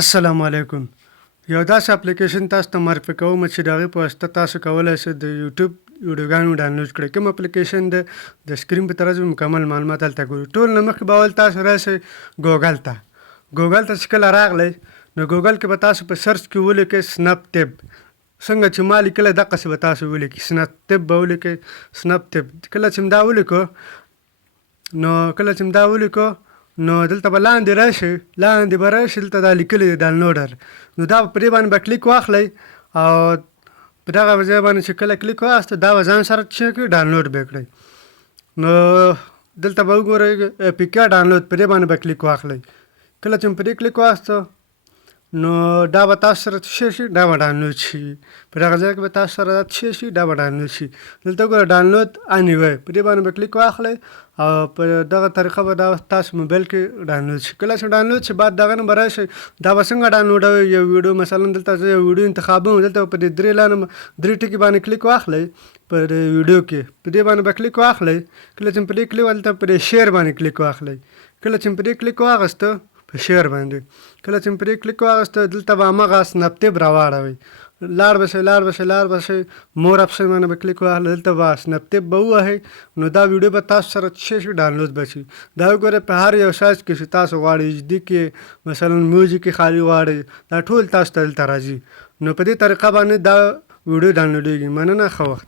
السلام علیکم. یو داسې اپلیکیشن تاسو ته معرفي کوم چې د هغې په واسطه تاسو کولی شئ د یوټیوب ویډیوګانې ډاونلوډ کړئ. کوم اپلیکیشن دی د سکرین په طرز مکمل معلومات هلته ګورئ. ټول نه مخکې به اول تاسو راشئ ګوګل ته. ګوګل ته چې کله راغلی نو ګوګل کې به تاسو په سرچ کې ولیکئ سنپ ټیپ. څنګه چې ما لیکلی دقسې به تاسو ولیکئ. سنپ ټیپ به ولیکئ. سنپ ټیپ کله چې م دا ولیکو نو دلته به لاندې راشئ دلته دا لیکلی دی ډاونلوډر. نو دا په دې باندې به کلیک واخلئ او په دغه ځای باندې چې کله کلیک واخیسته دا به ځان سره څه کړئ ډاونلوډ به کړئ. نو دلته به وګورئ پیکه ډاونلوډ په دې باندې به کلیک واخلئ. کله چې م په دې کلیک واخیسته نو دا به تاسو سره څه شي دا به ډاونلوډ شي. په دغه ځای کې به تاسو سره دا څه شي دا به ډاونلوډ شي. دلته وګوره ډاونلوډ انیوی په دې باندې به کلیک واخلئ او په دغه طریقه به دا تاسو موبایل کې ډاونلوډ شي. کله چې ډاونلوډ شي بعد دغه نه به راشئ دا به څنګه ډاونلوډوئ یو ویډیو مثلا دلته زه یو ویډیو انتخابوم دلته په دې درې ټکي باندې کلیک واخلئ په دې ویډیو کې په دې باندې به کلیک واخلئ. کله چې په دې کلیک دلته په دې شیر باندې کلیک واخلئ. کله چې په دې کلیک واخیسته په شیر باندې کله چې په دې کلیک واخیسته دلته به همغه سنپ ټیپ راواړوئ. لاړ به شئ مور اپشن باندې به کلیک واخلئ. دلته به سنپ ټیپ به ووهئ نو دا ویډیو به تاسو سره څه شي ډاونلوډ به شي. دا وګورئ په هر یو سایز کې چې تاسو غواړئ HD کې مثلا میوزیک کې خالي غواړئ دا ټول تاسو ته دلته راځي. نو په دې طریقه باندې دا ویډیو ډاونلوډېږي. مننه ښه وخت.